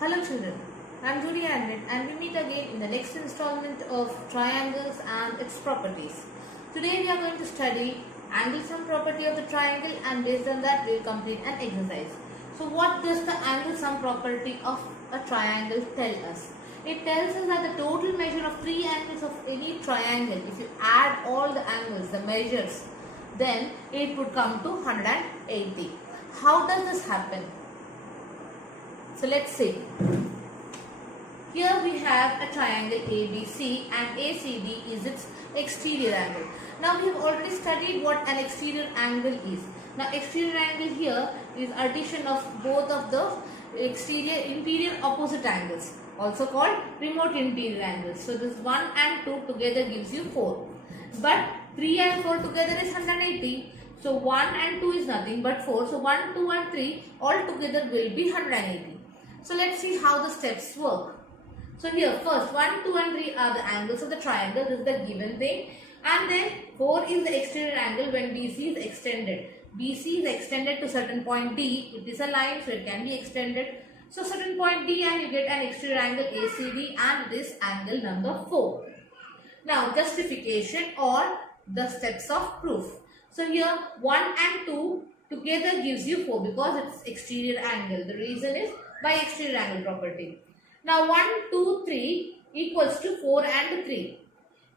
Hello children, I am Judy Andret and we meet again in the next installment of triangles and its properties. Today we are going to study angle sum property of the triangle, and based on that we will complete an exercise. So what does the angle sum property of a triangle tell us? It tells us that the total measure of three angles of any triangle, if you add all the angles, the measures, then it would come to 180. How does this happen? So let's see. Here we have a triangle ABC and ACD is its exterior angle. Now we have already studied what an exterior angle is. Now exterior angle here is addition of both of the interior opposite angles, also called remote interior angles. So this 1 and 2 together gives you 4. But 3 and 4 together is 180. So 1 and 2 is nothing but 4. So 1, 2 and 3 all together will be 180. So let's see how the steps work. So here first 1, 2 and 3 are the angles of the triangle. This is the given thing. And then 4 is the exterior angle when BC is extended. BC is extended to certain point D. It is a line, so it can be extended. So certain point D and you get an exterior angle ACD and this angle number 4. Now justification or the steps of proof. So here 1 and 2 together gives you 4 because it's exterior angle. The reason is by exterior angle property. Now 1, 2, 3 equals to 4 and 3.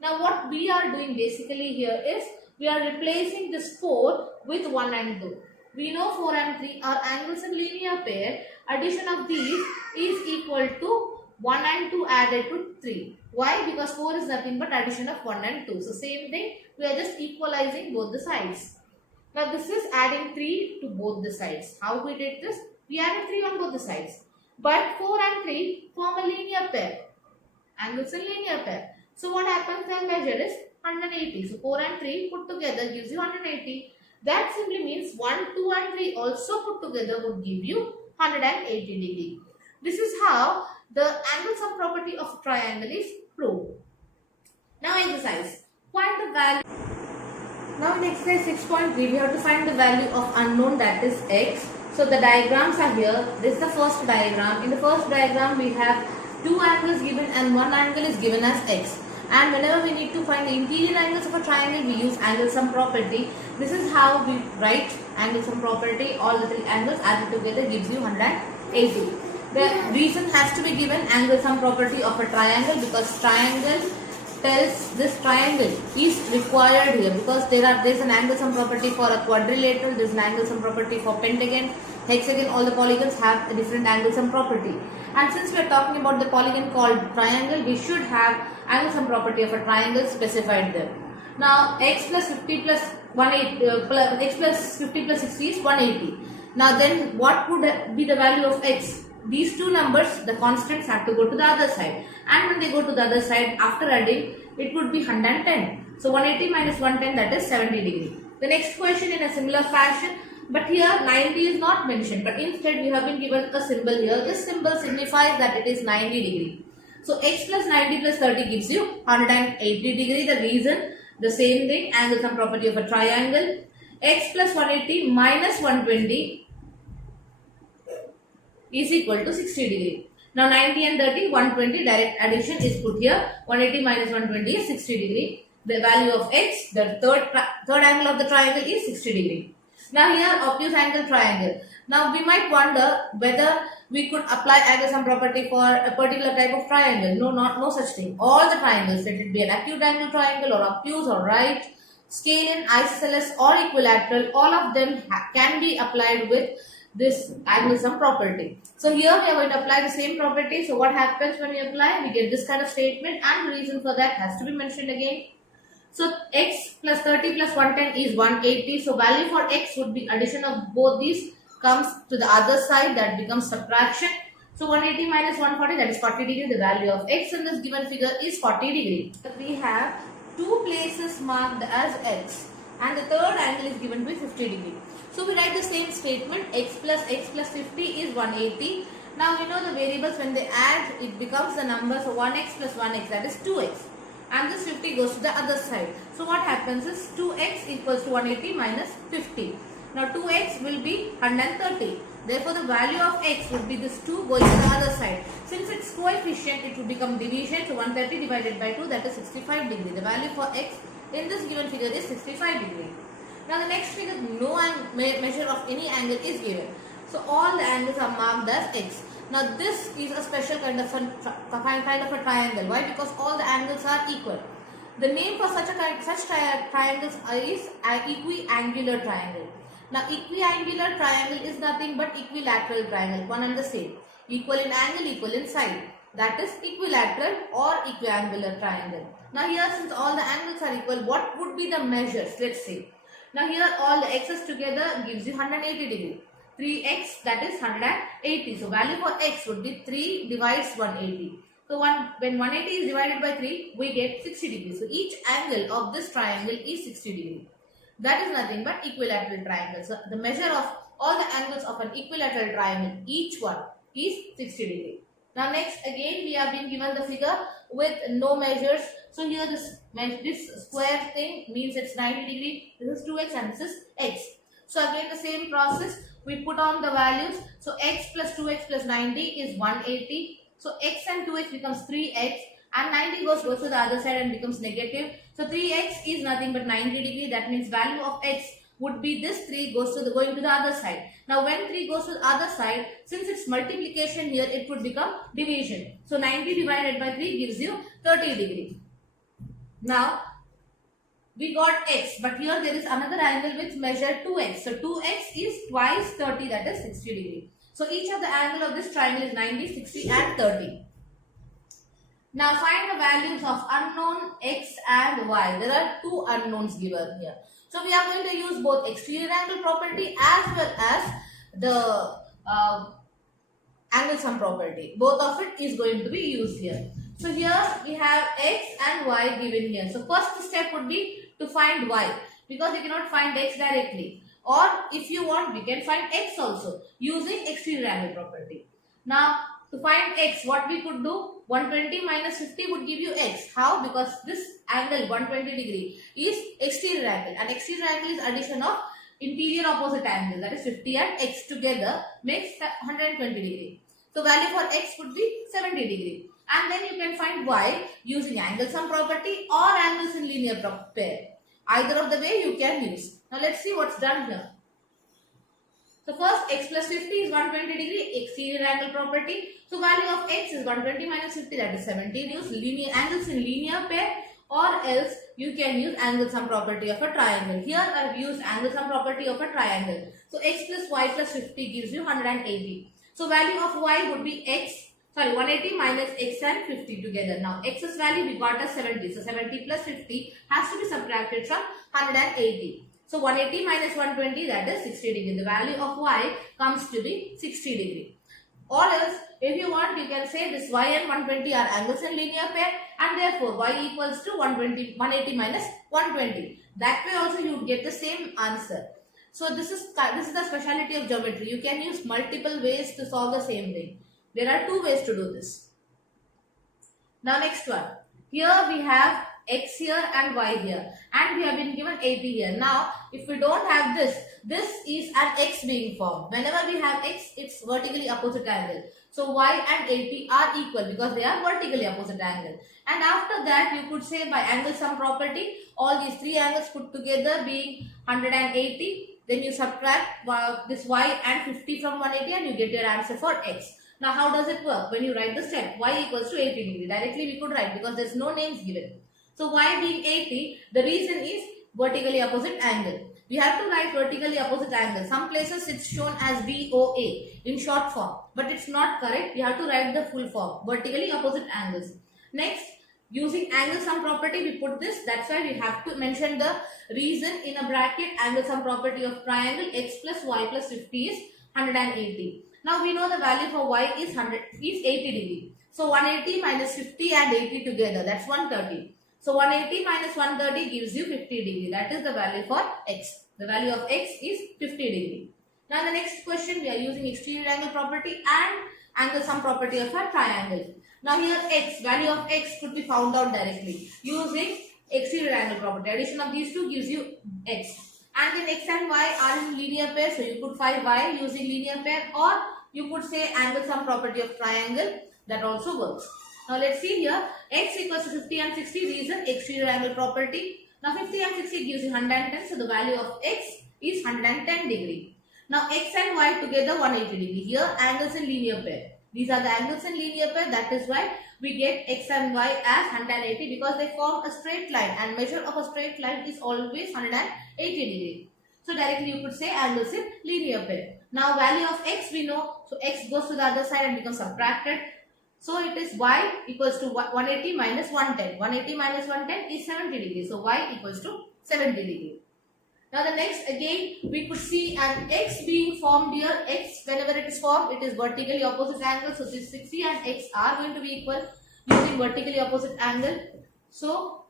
Now what we are doing basically here is we are replacing this 4 with 1 and 2. We know 4 and 3 are angles in linear pair. Addition of these is equal to 1 and 2 added to 3. Why? Because 4 is nothing but addition of 1 and 2. So same thing, we are just equalizing both the sides. Now this is adding 3 to both the sides. How we did this? We added 3 on both the sides. But 4 and 3 form a linear pair. Angles in linear pair. So what happens, their measure is 180. So 4 and 3 put together gives you 180. That simply means 1, 2 and 3 also put together would give you 180 degree. This is how the angle sum property of a triangle is proved. Now exercise. Find the value. Now in exercise 6.3 we have to find the value of unknown, that is x. So the diagrams are here. This is the first diagram. In the first diagram we have two angles given and one angle is given as x. And whenever we need to find the interior angles of a triangle, we use angle sum property. This is how we write angle sum property. All the three angles added together gives you 180. The reason has to be given angle sum property of a triangle because triangle tells this triangle is required here because there is an angle sum property for a quadrilateral, there is an angle sum property for pentagon, hexagon. All the polygons have a different angle sum property. And since we are talking about the polygon called triangle, we should have angle sum property of a triangle specified there. Now x plus 50 plus 180 x plus 50 plus 60 is 180. Now then what would be the value of x? These two numbers, the constants, have to go to the other side, and when they go to the other side after adding it would be 110. So 180 minus 110, that is 70 degree. The next question in a similar fashion, but here 90 is not mentioned, but instead we have been given a symbol here. This symbol signifies that it is 90 degree. So x plus 90 plus 30 gives you 180 degree. The reason, the same thing, angle sum property of a triangle. X plus 180 minus 120 is equal to 60 degree. Now 90 and 30, 120, direct addition is put here. 180 minus 120 is 60 degree. The value of x, the third angle of the triangle, is 60 degree. Now here obtuse angle triangle. Now we might wonder whether we could apply angle sum property for a particular type of triangle. No such thing. All the triangles, let it be an acute angle triangle or obtuse or right, scalene, isosceles or equilateral, all of them can be applied with this angle sum property. So here we are going to apply the same property. So what happens when we apply? We get this kind of statement, and the reason for that has to be mentioned again. So x plus 30 plus 110 is 180. So value for x would be addition of both these comes to the other side, that becomes subtraction. So 180 minus 140, that is 40 degree. The value of x in this given figure is 40 degree. We have two places marked as x and the third angle is given to be 50 degree. So we write the same statement, x plus 50 is 180. Now we know the variables, when they add it becomes the number, so 1x plus 1x, that is 2x, and this 50 goes to the other side. So what happens is 2x equals to 180 minus 50. Now 2x will be 130. Therefore, the value of x would be this 2 going to the other side. Since its coefficient, it would become division. So 130 divided by 2, that is 65 degree. The value for x in this given figure is 65 degree. Now the next figure, no measure of any angle is given. So all the angles are marked as x. Now this is a special kind of a triangle. Why? Because all the angles are equal. The name for such triangles is an equiangular triangle. Now equiangular triangle is nothing but equilateral triangle, one and the same. Equal in angle, equal in side. That is equilateral or equiangular triangle. Now here, since all the angles are equal, what would be the measures? Let's see. Now here all the x's together gives you 180 degree. 3x, that is 180. So value for x would be 3 divides 180. So when 180 is divided by 3, we get 60 degrees. So each angle of this triangle is 60 degree. That is nothing but equilateral triangle. So the measure of all the angles of an equilateral triangle, each one is 60 degree. Now next, again we have been given the figure with no measures. So here this square thing means it's 90 degree. This is 2x and this is x. So again the same process. We put on the values. So x plus 2x plus 90 is 180. So x and 2x becomes 3x and 90 goes to the other side and becomes negative. So 3x is nothing but 90 degree. That means value of x would be this 3 going to the other side. Now when 3 goes to the other side, since it's multiplication here, it would become division. So 90 divided by 3 gives you 30 degree. Now we got x, but here there is another angle with measure 2x. So 2x is twice 30, that is 60 degree. So each of the angle of this triangle is 90, 60 and 30. Now find the values of unknown x and y. There are two unknowns given here. So we are going to use both exterior angle property as well as the angle sum property. Both of it is going to be used here. So here we have x and y given here. So first step would be to find y, because you cannot find x directly. Or if you want, we can find x also using exterior angle property. Now to find x, what we could do, 120 minus 50 would give you x. How? Because this angle 120 degree is exterior angle, and exterior angle is addition of interior opposite angle, that is 50 and x together makes 120 degree. So value for x would be 70 degree. And then you can find y using angle sum property or angles in linear pair. Either of the way you can use. Now let's see what's done here. So first x plus 50 is 120 degree, exterior angle property. So value of x is 120 minus 50, that is 70. Use linear angles in linear pair, or else you can use angle sum property of a triangle. Here I have used angle sum property of a triangle. So x plus y plus 50 gives you 180. So value of y would be 180 minus x and 50 together. Now x's value we got as 70. So 70 plus 50 has to be subtracted from 180. So 180 minus 120, that is 60 degree. The value of y comes to be 60 degree. Or else, if you want, you can say this y and 120 are angles in linear pair, and therefore y equals to 180 minus 120. That way also you would get the same answer. So this is the speciality of geometry. You can use multiple ways to solve the same thing. There are two ways to do this. Now next one. Here we have x here and y here, and we have been given AP here. Now if we don't have this is an x being formed. Whenever we have x, it's vertically opposite angle. So y and AP are equal because they are vertically opposite angle. And after that you could say by angle sum property, all these three angles put together being 180, then you subtract this y and 50 from 180 and you get your answer for x. Now how does it work? When you write the step, y equals to 80 degree. Directly we could write because there is no names given. So y being 80, the reason is vertically opposite angle. We have to write vertically opposite angle. Some places it's shown as VOA in short form, but it's not correct. We have to write the full form, vertically opposite angles. Next, using angle sum property, we put this. That's why we have to mention the reason in a bracket. Angle sum property of triangle x plus y plus 50 is 180. Now we know the value for y is 80 degree. So 180 minus 50 and 80 together, that's 130. So 180 minus 130 gives you 50 degree. That is the value for x. The value of x is 50 degree. Now in the next question, we are using exterior angle property and angle sum property of a triangle. Now here x, value of x could be found out directly using exterior angle property. Addition of these two gives you x. And then x and y are in linear pair, so you could find y using linear pair, or you could say angle sum property of triangle. That also works. Now let's see here, x equals to 50 and 60, reason exterior angle property. Now 50 and 60 gives you 110, so the value of x is 110 degree. Now x and y together 180 degree. Here angles in linear pair. These are the angles in linear pair, that is why we get x and y as 180, because they form a straight line and measure of a straight line is always 180 degree. So directly you could say angles in linear pair. Now value of x we know, so x goes to the other side and becomes subtracted. So it is y equals to 180 minus 110. 180 minus 110 is 70 degree. So y equals to 70 degree. Now the next, again we could see an x being formed here. X, whenever it is formed, it is vertically opposite angle. So this 60 and x are going to be equal using vertically opposite angle. So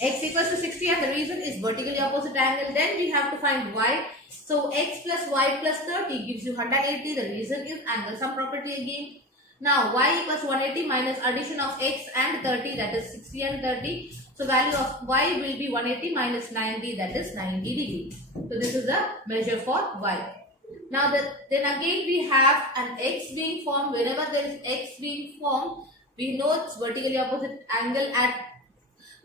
x equals to 60 and the reason is vertically opposite angle. Then we have to find y. So x plus y plus 30 gives you 180. The reason is angle sum property again. Now y equals 180 minus addition of x and 30, that is 60 and 30. So value of y will be 180 minus 90, that is 90 degree. So this is the measure for y. Now then again we have an x being formed. Whenever there is x being formed, we know it's vertically opposite angle at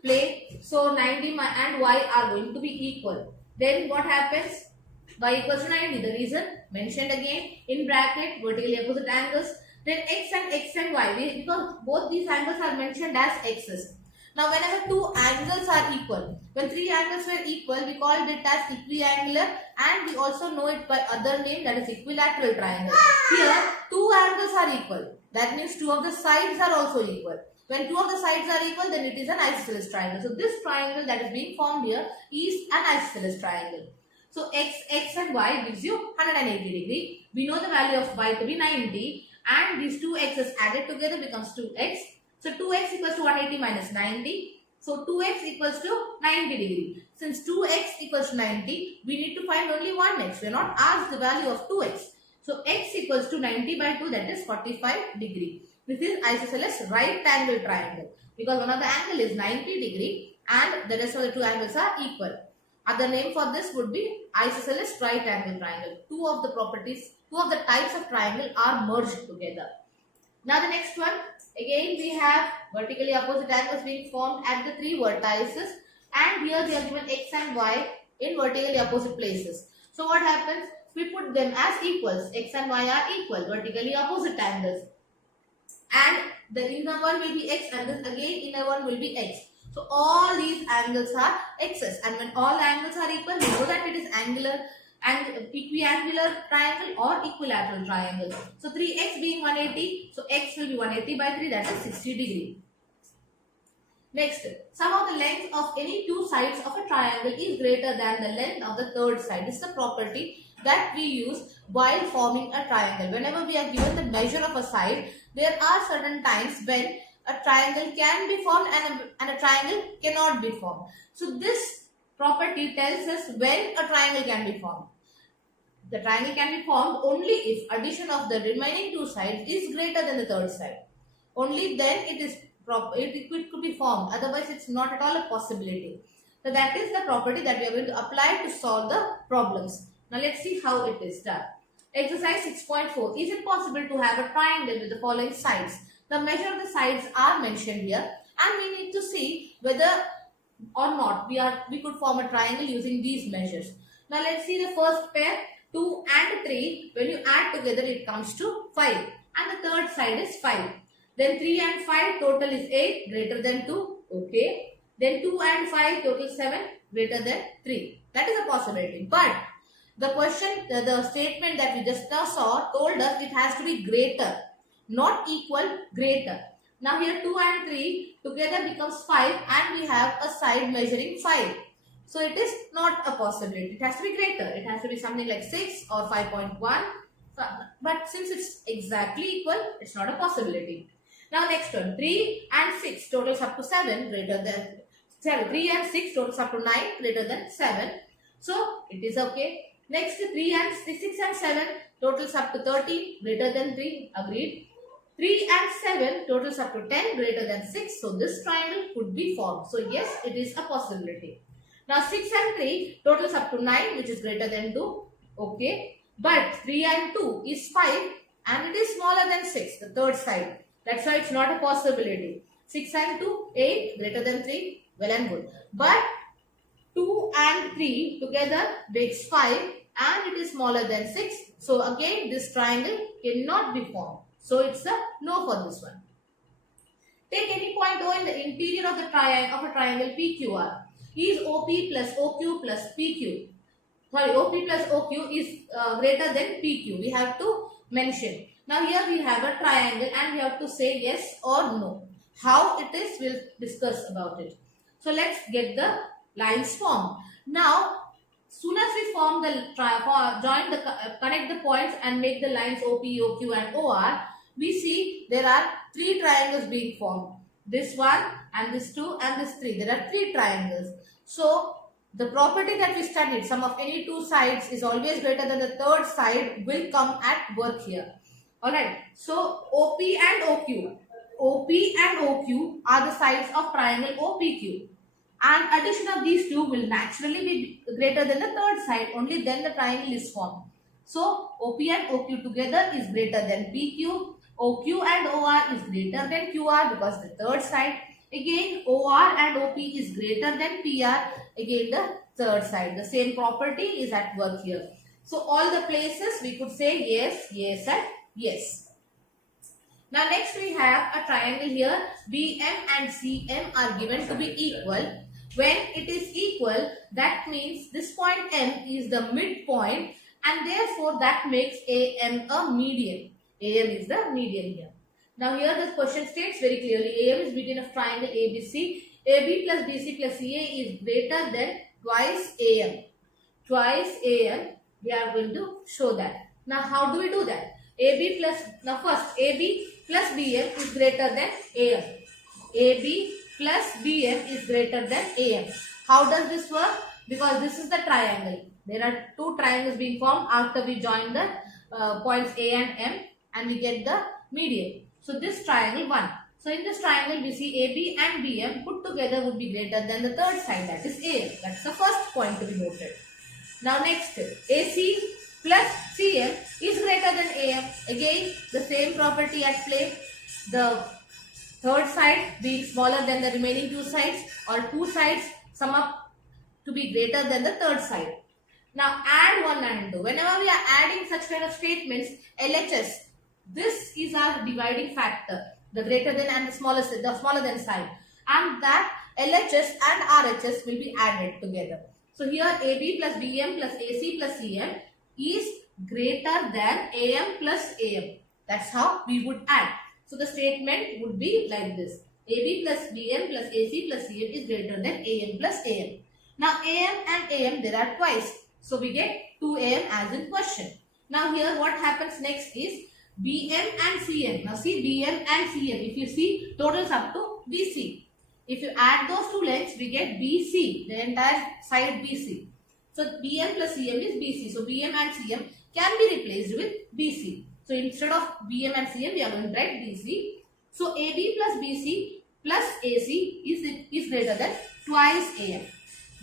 play. So 90 and y are going to be equal. Then what happens? Y equals to 90. The reason mentioned again in bracket, vertically opposite angles. Then x and y, because both these angles are mentioned as x's. Now whenever two angles are equal, when three angles were equal, we called it as equiangular, and we also know it by other name, that is equilateral triangle. Here two angles are equal, that means two of the sides are also equal. When two of the sides are equal, then it is an isosceles triangle. So this triangle that is being formed here is an isosceles triangle. So x and y gives you 180 degree. We know the value of y to be 90, and these two x's added together becomes 2x. So 2x equals to 180 minus 90. So 2x equals to 90 degree. Since 2x equals to 90, we need to find only one x. We are not asked the value of 2x. So x equals to 90 by 2, that is 45 degree. This is isosceles right angle triangle, because one of the angle is 90 degree and the rest of the two angles are equal. Other name for this would be isosceles right angle triangle. Two of the types of triangle are merged together. Now the next one, again we have vertically opposite angles being formed at the three vertices, and here we are given x and y in vertically opposite places. So what happens? We put them as equals. X and y are equal, vertically opposite angles, and the inner one will be x and this again inner one will be x. So all these angles are x's, and when all angles are equal, we know that it is angular and equiangular triangle or equilateral triangle. So 3x being 180, so x will be 180 by 3, that is 60 degree. Next, sum of the length of any two sides of a triangle is greater than the length of the third side. This is the property that we use while forming a triangle. Whenever we are given the measure of a side, there are certain times when a triangle can be formed and a triangle cannot be formed. So this property tells us when a triangle can be formed. The triangle can be formed only if addition of the remaining two sides is greater than the third side. Only then it could be formed. Otherwise, it's not at all a possibility. So that is the property that we are going to apply to solve the problems. Now let's see how it is done. Exercise 6.4. Is it possible to have a triangle with the following sides? The measure of the sides are mentioned here, and we need to see whether or not we could form a triangle using these measures. Now let's see the first pair, 2 and 3. When you add together, it comes to 5, and the third side is 5. Then 3 and 5 total is 8, greater than 2. Okay. Then 2 and 5 total 7, greater than 3. That is a possibility. But the question, the statement that we just now saw told us it has to be greater, not equal, greater. Now here 2 and 3 together becomes 5, and we have a side measuring 5. So it is not a possibility. It has to be greater. It has to be something like 6 or 5.1. But since it's exactly equal, it's not a possibility. Now next one, 3 and 6 totals up to 7, greater than 7. 3 and 6 totals up to 9, greater than 7. So it is okay. Next, 3 and 6 and 7 totals up to 13, greater than 3, agreed. 3 and 7 totals up to 10, greater than 6. So this triangle could be formed. So yes, it is a possibility. Now 6 and 3 totals up to 9, which is greater than 2. Okay. But 3 and 2 is 5 and it is smaller than 6, the third side. That's why it's not a possibility. 6 and 2, 8, greater than 3, well and good. But 2 and 3 together makes 5 and it is smaller than 6. So again this triangle cannot be formed. So it's a no for this one. Take any point O in the interior of the triangle PQR. Is OP plus OQ plus PQ. Sorry, OP plus OQ is greater than PQ. We have to mention. Now here we have a triangle and we have to say yes or no. How it is, we'll discuss about it. So let's get the lines formed. Now, soon as we form the connect the points and make the lines OP, OQ and OR, we see there are 3 triangles being formed. This one and this 2 and this 3. There are 3 triangles. So the property that we studied, sum of any 2 sides is always greater than the third side, will come at work here. Alright. So OP and OQ. OP and OQ are the sides of triangle OPQ. And addition of these two will naturally be greater than the third side. Only then the triangle is formed. So OP and OQ together is greater than PQ. OQ and OR is greater than QR because the third side. Again OR and OP is greater than PR. Again the third side. The same property is at work here. So all the places we could say yes, yes and yes. Now next we have a triangle here. BM and CM are given to be equal. When it is equal, that means this point M is the midpoint and therefore that makes AM a median. AM is the median here. Now here this question states very clearly AM is median of triangle ABC. AB plus BC plus CA is greater than twice AM. Twice AM, we are going to show that. Now how do we do that? Now first AB plus BM is greater than AM. AB plus BM is greater than AM. How does this work? Because this is the triangle. There are 2 triangles being formed after we join the points A and M and we get the median. So this triangle 1. So in this triangle we see AB and BM put together would be greater than the third side, that is AM. That's the first point to be noted. Now next, AC plus CM is greater than AM. Again the same property at play. The third side being smaller than the remaining 2 sides, or 2 sides sum up to be greater than the third side. Now add 1 and 2. Whenever we are adding such kind of statements, LHS, this is our dividing factor, the greater than and the smaller than sign, and that LHS and RHS will be added together. So here AB plus BM plus AC plus CM is greater than AM plus AM. That's how we would add. So the statement would be like this. AB plus BM plus AC plus CM is greater than AM plus AM. Now AM and AM there are twice. So we get 2 AM as in question. Now here what happens next is BM and CM. Now see BM and CM. If you see totals up to BC. If you add those 2 lengths we get BC. The entire side BC. So BM plus CM is BC. So BM and CM can be replaced with BC. So instead of BM and CM, we are going to write BC. So AB plus BC plus AC is greater than twice AM.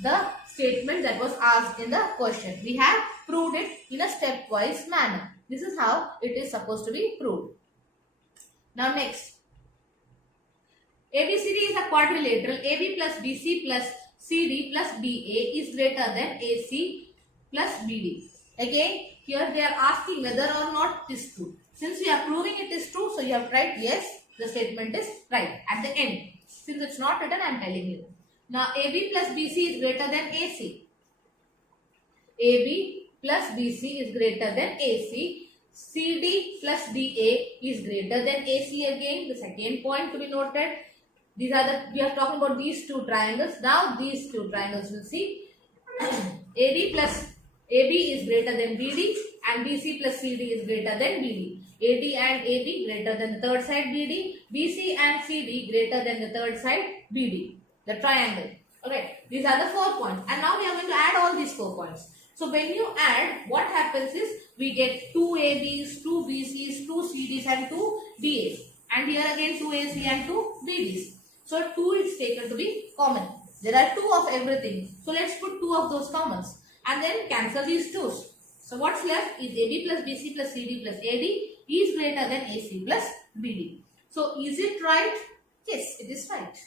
The statement that was asked in the question. We have proved it in a stepwise manner. This is how it is supposed to be proved. Now next. ABCD is a quadrilateral. AB plus BC plus CD plus BA is greater than AC plus BD. Again, here they are asking whether or not it is true. Since we are proving it is true, so you have to write yes, the statement is right at the end. Since it's not written, I am telling you. Now, AB plus BC is greater than AC. AB plus BC is greater than AC. CD plus DA is greater than AC again. The second point to be noted. We are talking about these 2 triangles. Now, these 2 triangles will see AD plus AB is greater than BD and BC plus CD is greater than BD. AD and AB greater than the third side BD. BC and CD greater than the third side BD. The triangle. Alright, these are the 4 points. And now we are going to add all these 4 points. So when you add, what happens is we get 2 ABs, 2 BCs, 2 CDs and 2 DAs. And here again 2 AC and 2 BDs. So 2 is taken to be common. There are 2 of everything. So let's put 2 of those commons and then cancel these 2's. So what's left is AB plus BC plus CD plus AD is greater than AC plus BD. So is it right? Yes, it is right.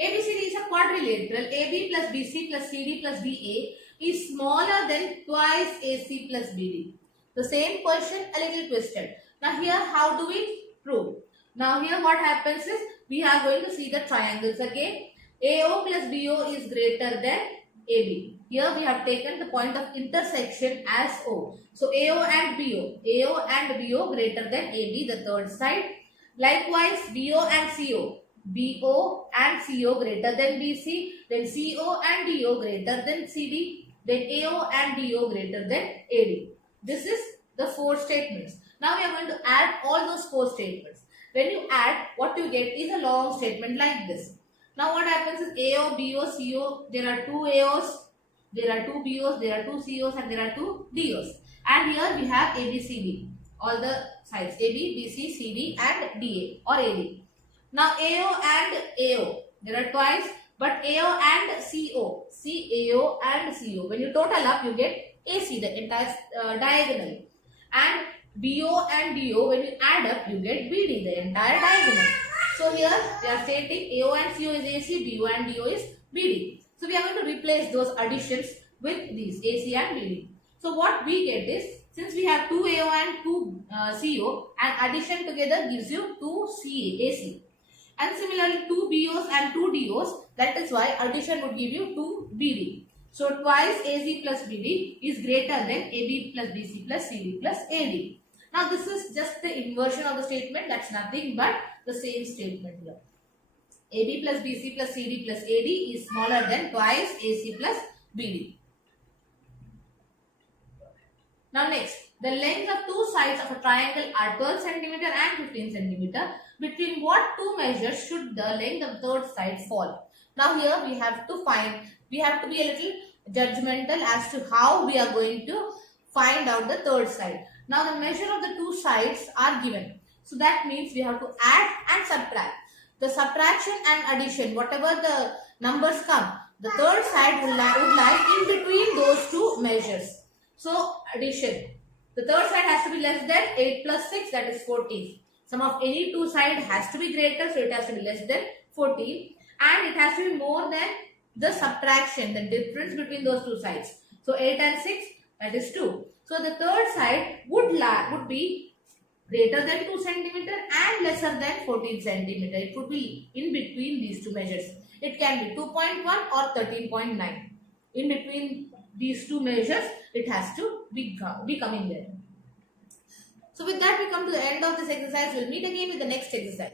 ABCD is a quadrilateral. AB plus BC plus CD plus DA is smaller than twice AC plus BD. The same question, a little twisted. Now here, how do we prove? Now here what happens is, we are going to see the triangles again. AO plus BO is greater than AB. Here we have taken the point of intersection as O. So AO and BO. AO and BO greater than AB, the third side. Likewise, BO and CO. BO and CO greater than BC. Then CO and DO greater than CD. Then AO and DO greater than AD. This is the 4 statements. Now we are going to add all those 4 statements. When you add, what you get is a long statement like this. Now what happens is AO, BO, CO, there are 2 AOs, there are 2 BOs, there are 2 COs and there are 2 DOs. And here we have ABCD, all the sides AB, BC, CD and DA or AD. Now AO and AO, there are twice, but AO and CO, CAO and CO. When you total up, you get AC, the entire diagonal. And BO and DO, when you add up, you get BD, the entire diagonal. So here we are stating AO and CO is AC, BO and DO is BD. So we are going to replace those additions with these AC and BD. So what we get is, since we have 2 AO and 2 CO, and addition together gives you 2 AC. And similarly 2 BOs and 2 DOs, that is why addition would give you 2 BD. So twice AC plus BD is greater than AB plus BC plus CD plus AD. Now this is just the inversion of the statement, that's nothing but the same statement here. AB plus BC plus CD plus AD is smaller than twice AC plus BD. Now next, the length of 2 sides of a triangle are 12 cm and 15 cm. Between what 2 measures should the length of third side fall? Now here we have to be a little judgmental as to how we are going to find out the third side. Now the measure of the 2 sides are given. So that means we have to add and subtract. The subtraction and addition, whatever the numbers come, the third side would lie in between those 2 measures. So addition, the third side has to be less than 8 plus 6, that is 14. Sum of any 2 sides has to be greater, so it has to be less than 14. And it has to be more than the subtraction, the difference between those 2 sides. So 8 and 6, that is 2. So the third side would be greater than 2 cm and lesser than 14 cm. It would be in between these 2 measures. It can be 2.1 or 13.9. In between these 2 measures, it has to be coming there. So with that, we come to the end of this exercise. We'll meet again with the next exercise.